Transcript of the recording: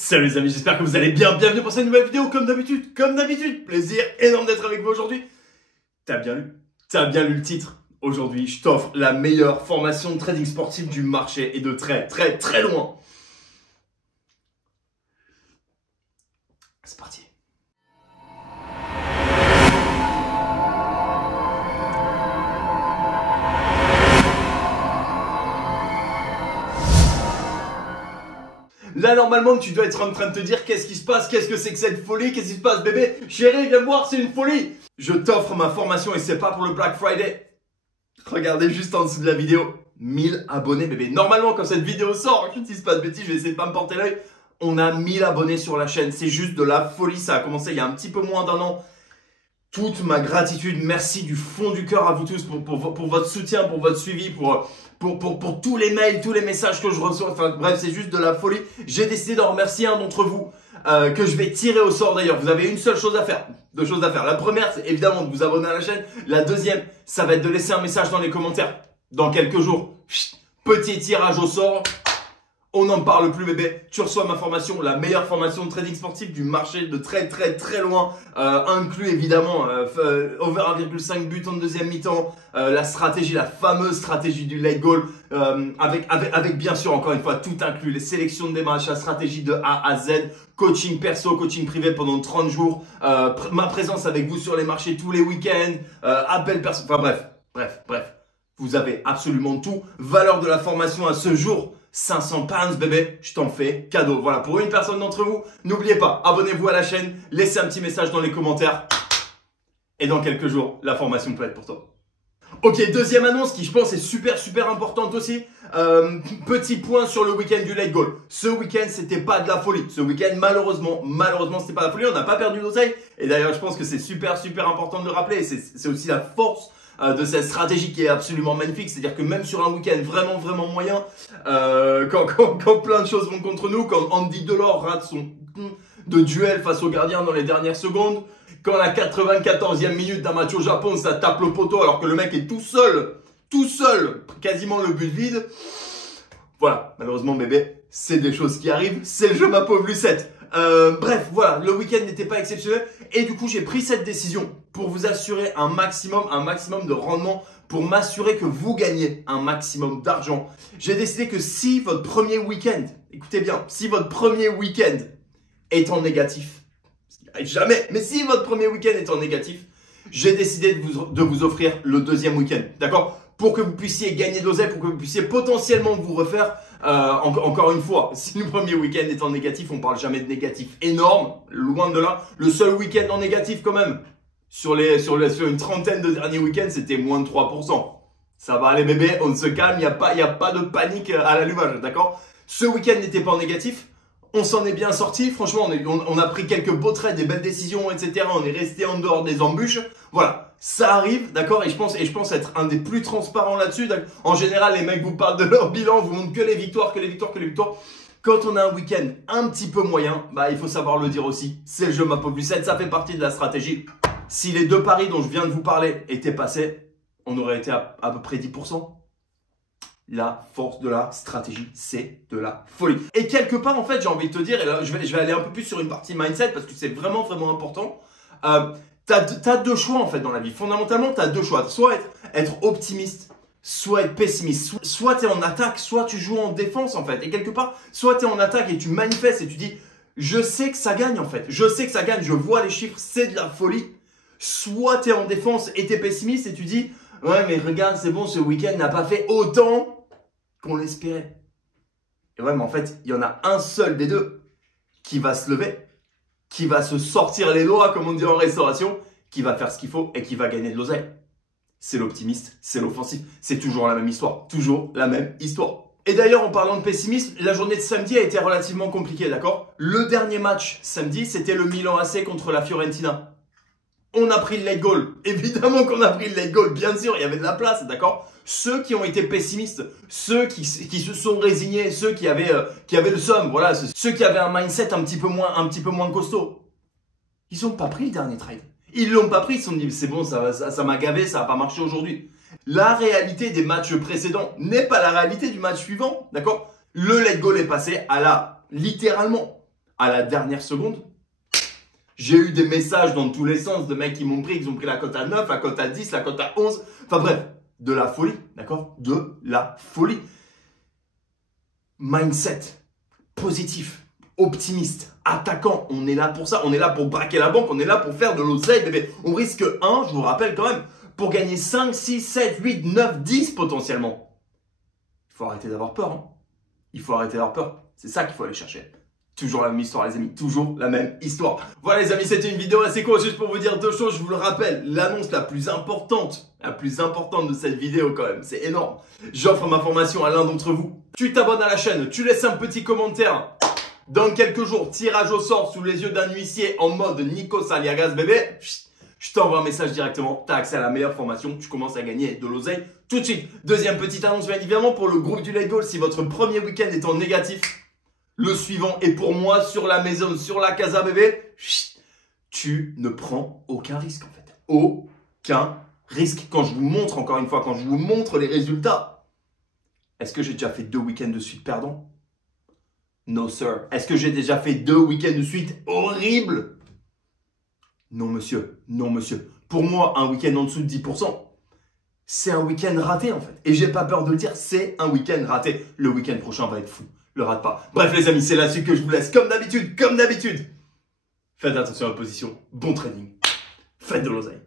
Salut les amis, j'espère que vous allez bien. Bienvenue pour cette nouvelle vidéo comme d'habitude, plaisir énorme d'être avec vous aujourd'hui. T'as bien lu le titre. Aujourd'hui, je t'offre la meilleure formation de trading sportif du marché et de très loin. C'est parti. Là, normalement, tu dois être en train de te dire qu'est-ce qui se passe, qu'est-ce que c'est que cette folie, qu'est-ce qui se passe, bébé? Chérie, viens me voir, c'est une folie. Je t'offre ma formation et c'est pas pour le Black Friday. Regardez juste en dessous de la vidéo, 1000 abonnés, bébé. Normalement, quand cette vidéo sort, je ne dis pas de bêtises, je vais essayer de pas me porter l'œil. On a 1000 abonnés sur la chaîne, c'est juste de la folie. Ça a commencé il y a un petit peu moins d'un an. Toute ma gratitude, merci du fond du cœur à vous tous pour votre soutien, pour votre suivi, pour tous les mails, tous les messages que je reçois. Enfin bref, c'est juste de la folie. J'ai décidé d'en remercier un d'entre vous que je vais tirer au sort d'ailleurs. Vous avez une seule chose à faire, deux choses à faire. La première, c'est évidemment de vous abonner à la chaîne. La deuxième, ça va être de laisser un message dans les commentaires. Dans quelques jours, petit tirage au sort. On n'en parle plus, bébé. Tu reçois ma formation, la meilleure formation de trading sportif du marché de très loin. Inclus évidemment over 1,5 but en deuxième mi-temps, la stratégie, la fameuse stratégie du late goal, avec bien sûr encore une fois tout inclus, les sélections de démarrage, la stratégie de A à Z, coaching perso, coaching privé pendant 30 jours, ma présence avec vous sur les marchés tous les week-ends, appel perso, enfin bref. Vous avez absolument tout. Valeur de la formation à ce jour, 500 pounds, bébé, je t'en fais cadeau. Voilà, pour une personne d'entre vous, n'oubliez pas, abonnez-vous à la chaîne, laissez un petit message dans les commentaires. Et dans quelques jours, la formation peut être pour toi. Ok, deuxième annonce qui je pense est super importante aussi. Petit point sur le week-end du late goal. Ce week-end, c'était pas de la folie. Ce week-end, malheureusement, c'était pas de la folie. On n'a pas perdu d'oseille. Et d'ailleurs, je pense que c'est super important de le rappeler. C'est aussi la force de cette stratégie qui est absolument magnifique. C'est-à-dire que même sur un week-end vraiment moyen, quand plein de choses vont contre nous, quand Andy Delors rate son de duel face au gardien dans les dernières secondes, quand à la 94e minute d'un match au Japon, ça tape le poteau alors que le mec est tout seul, quasiment le but vide. Voilà, malheureusement bébé, c'est des choses qui arrivent, c'est le jeu ma pauvre Lucette. Bref, voilà, le week-end n'était pas exceptionnel et du coup j'ai pris cette décision pour vous assurer un maximum de rendement, pour m'assurer que vous gagnez un maximum d'argent. J'ai décidé que si votre premier week-end, écoutez bien, si votre premier week-end est en négatif, ce qui n'arrive jamais, mais si votre premier week-end est en négatif, j'ai décidé de vous offrir le deuxième week-end, d'accord? Pour que vous puissiez gagner de l'oseille, pour que vous puissiez potentiellement vous refaire. Encore une fois, si le premier week-end est en négatif, on parle jamais de négatif énorme, loin de là. Le seul week-end en négatif quand même, sur une trentaine de derniers week-ends, c'était moins de 3%. Ça va aller bébé, on se calme, il n'y a pas de panique à l'allumage, d'accord? Ce week-end n'était pas en négatif. On s'en est bien sorti, franchement, on a pris quelques beaux trades, des belles décisions, etc. On est resté en dehors des embûches. Voilà, ça arrive, d'accord, et je pense être un des plus transparents là-dessus. En général, les mecs vous parlent de leur bilan, vous montrent que les victoires. Quand on a un week-end un petit peu moyen, bah il faut savoir le dire aussi. C'est le jeu ma pauvre Lucette, ça fait partie de la stratégie. Si les deux paris dont je viens de vous parler étaient passés, on aurait été à peu près 10%. La force de la stratégie, c'est de la folie. Et quelque part, en fait, j'ai envie de te dire, et là, je vais aller un peu plus sur une partie mindset parce que c'est vraiment important. T'as deux choix, en fait, dans la vie. Fondamentalement, t'as deux choix. Soit être optimiste, soit être pessimiste. Soit t'es en attaque, soit tu joues en défense, en fait. Et quelque part, soit t'es en attaque et tu manifestes et tu dis, je sais que ça gagne, en fait. Je sais que ça gagne, je vois les chiffres, c'est de la folie. Soit t'es en défense et t'es pessimiste et tu dis, ouais, mais regarde, c'est bon, ce week-end n'a pas fait autant qu'on l'espérait. Et ouais, mais en fait, il y en a un seul des deux qui va se lever, qui va se sortir les doigts, comme on dit en restauration, qui va faire ce qu'il faut et qui va gagner de l'oseille. C'est l'optimiste, c'est l'offensif. C'est toujours la même histoire. Toujours la même histoire. Et d'ailleurs, en parlant de pessimisme, la journée de samedi a été relativement compliquée, d'accord? Le dernier match samedi, c'était le Milan AC contre la Fiorentina. On a pris le late goal. Évidemment qu'on a pris le late goal. Bien sûr, il y avait de la place, d'accord? Ceux qui ont été pessimistes, ceux qui se sont résignés, ceux qui avaient le seum, voilà, ceux qui avaient un mindset un petit peu moins costaud, ils n'ont pas pris le dernier trade. Ils l'ont pas pris, ils se sont dit c'est bon, ça m'a gavé, ça va pas marcher aujourd'hui. La réalité des matchs précédents n'est pas la réalité du match suivant, d'accord? Le late goal est passé à la littéralement à la dernière seconde. J'ai eu des messages dans tous les sens de mecs qui m'ont pris, ils ont pris la cote à 9, la cote à 10, la cote à 11. Enfin bref, de la folie, d'accord? De la folie. Mindset, positif, optimiste, attaquant. On est là pour ça, on est là pour braquer la banque, on est là pour faire de l'oseille, bébé. On risque 1, je vous rappelle quand même, pour gagner 5, 6, 7, 8, 9, 10 potentiellement. Il faut arrêter d'avoir peur, hein. Il faut arrêter d'avoir peur. C'est ça qu'il faut aller chercher. Toujours la même histoire les amis, toujours la même histoire. Voilà les amis, c'était une vidéo assez courte juste pour vous dire deux choses. Je vous le rappelle, l'annonce la plus importante de cette vidéo quand même, c'est énorme. J'offre ma formation à l'un d'entre vous. Tu t'abonnes à la chaîne, tu laisses un petit commentaire. Dans quelques jours, tirage au sort sous les yeux d'un huissier en mode Nikos Aliagas bébé. Je t'envoie un message directement, tu as accès à la meilleure formation, tu commences à gagner de l'oseille tout de suite. Deuxième petite annonce bien évidemment pour le groupe du Late Goal, si votre premier week-end est en négatif, le suivant est pour moi sur la maison, sur la casa bébé. Tu ne prends aucun risque en fait. Aucun risque. Quand je vous montre, encore une fois, quand je vous montre les résultats, est-ce que j'ai déjà fait 2 week-ends de suite perdants? No sir. Est-ce que j'ai déjà fait 2 week-ends de suite horribles? Non monsieur, non monsieur. Pour moi, un week-end en dessous de 10%, c'est un week-end raté en fait. Et j'ai pas peur de le dire, c'est un week-end raté. Le week-end prochain va être fou. Le rate pas. Bref les amis, c'est là-dessus que je vous laisse comme d'habitude. Faites attention à la position. Bon trading. Faites de l'oseille.